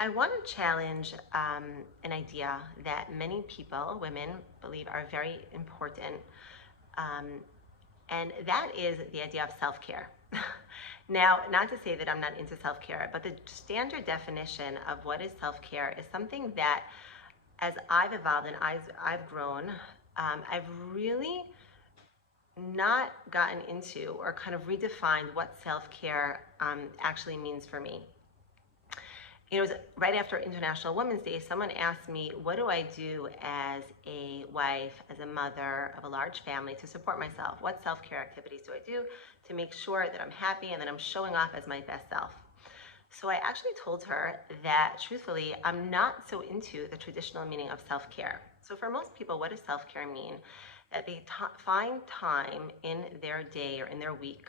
I want to challenge an idea that many people, women, believe are very important, um, and that is the idea of self-care. Now, not to say that I'm not into self-care, but the standard definition of what is self-care is something that, as I've evolved and I've grown, I've really not gotten into or kind of redefined what self-care actually means for me. It was right after International Women's Day, someone asked me, what do I do as a wife, as a mother of a large family to support myself? What self-care activities do I do to make sure that I'm happy and that I'm showing off as my best self? So I actually told her that, truthfully, I'm not so into the traditional meaning of self-care. So for most people, what does self-care mean? That they find time in their day or in their week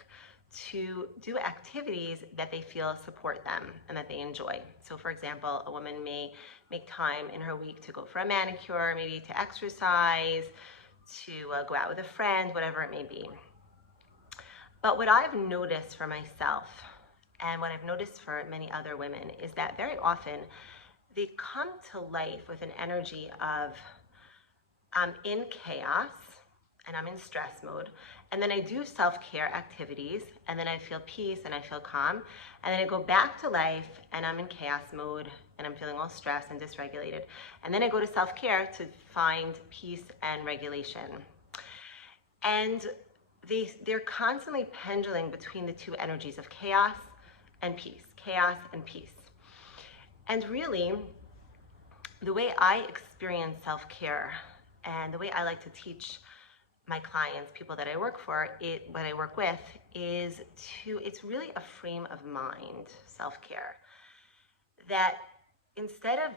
to do activities that they feel support them and that they enjoy. So for example, a woman may make time in her week to go for a manicure, maybe to exercise, to go out with a friend, whatever it may be. But what I've noticed for myself and what I've noticed for many other women is that very often they come to life with an energy of, I'm in chaos and I'm in stress mode. And then I do self-care activities and then I feel peace and I feel calm. And then I go back to life and I'm in chaos mode and I'm feeling all stressed and dysregulated. And then I go to self-care to find peace and regulation. And they're constantly pendulating between the two energies of chaos and peace, chaos and peace. And really, the way I experience self-care and the way I like to teach my clients, people that I work with, is it's really a frame of mind, self-care. That instead of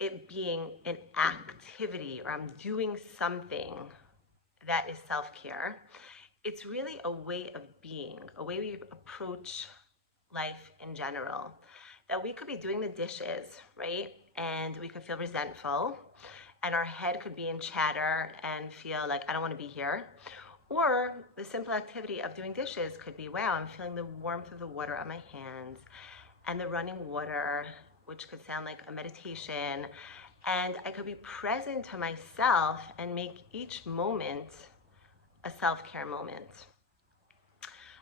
it being an activity or I'm doing something that is self-care, it's really a way of being, a way we approach life in general. That we could be doing the dishes, right? And we could feel resentful and our head could be in chatter and feel like, I don't want to be here. Or the simple activity of doing dishes could be, wow, I'm feeling the warmth of the water on my hands and the running water, which could sound like a meditation. And I could be present to myself and make each moment a self-care moment.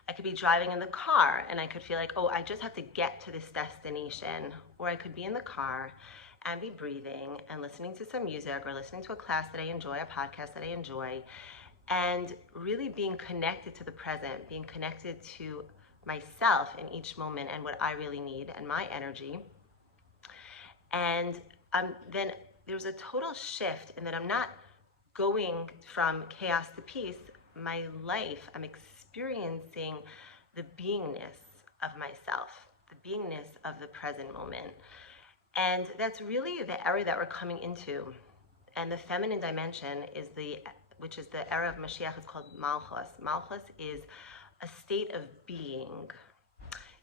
I could be driving in the car and I could feel like, oh, I just have to get to this destination. Or I could be in the car and be breathing and listening to some music or listening to a class that I enjoy, a podcast that I enjoy, and really being connected to the present, being connected to myself in each moment and what I really need and my energy. And then there's a total shift in that I'm not going from chaos to peace. My life, I'm experiencing the beingness of myself, the beingness of the present moment. And that's really the era that we're coming into. And the feminine dimension which is the era of Mashiach, is called Malchus. Malchus is a state of being.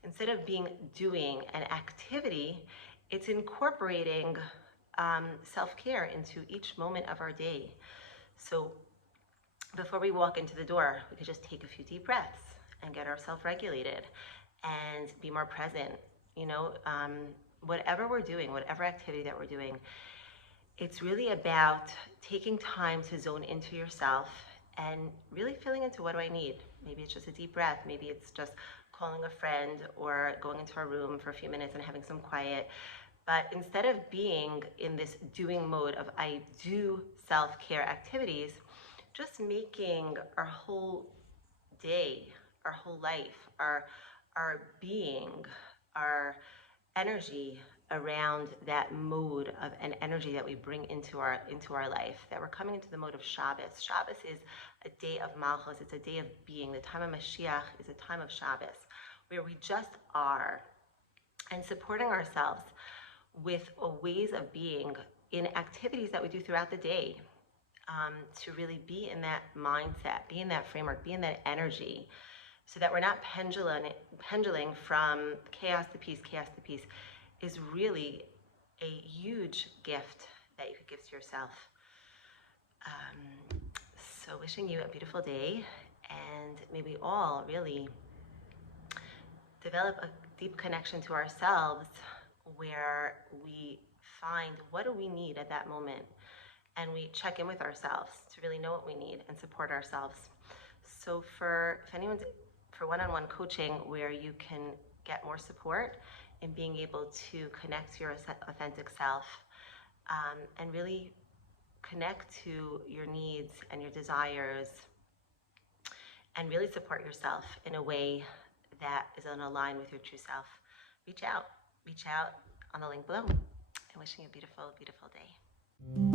Instead of doing an activity, it's incorporating self-care into each moment of our day. So before we walk into the door, we could just take a few deep breaths and get ourselves regulated and be more present. Whatever we're doing, whatever activity that we're doing, it's really about taking time to zone into yourself and really feeling into, what do I need? Maybe it's just a deep breath. Maybe it's just calling a friend or going into a room for a few minutes and having some quiet. But instead of being in this doing mode of I do self-care activities, just making our whole day, our whole life, our being, our energy around that mode of an energy that we bring into our life, that we're coming into the mode of Shabbos. Shabbos is a day of Malchus. It's a day of being. The time of Mashiach is a time of Shabbos, where we just are and supporting ourselves with ways of being in activities that we do throughout the day, to really be in that mindset, be in that framework, be in that energy, so that we're not pendulating from chaos to peace. Chaos to peace is really a huge gift that you could give to yourself. So wishing you a beautiful day, and may we all really develop a deep connection to ourselves where we find what do we need at that moment, and we check in with ourselves to really know what we need and support ourselves. So if anyone's for one-on-one coaching where you can get more support in being able to connect to your authentic self, and really connect to your needs and your desires, and really support yourself in a way that is in line with your true self, reach out on the link below. I'm wishing you a beautiful, beautiful day.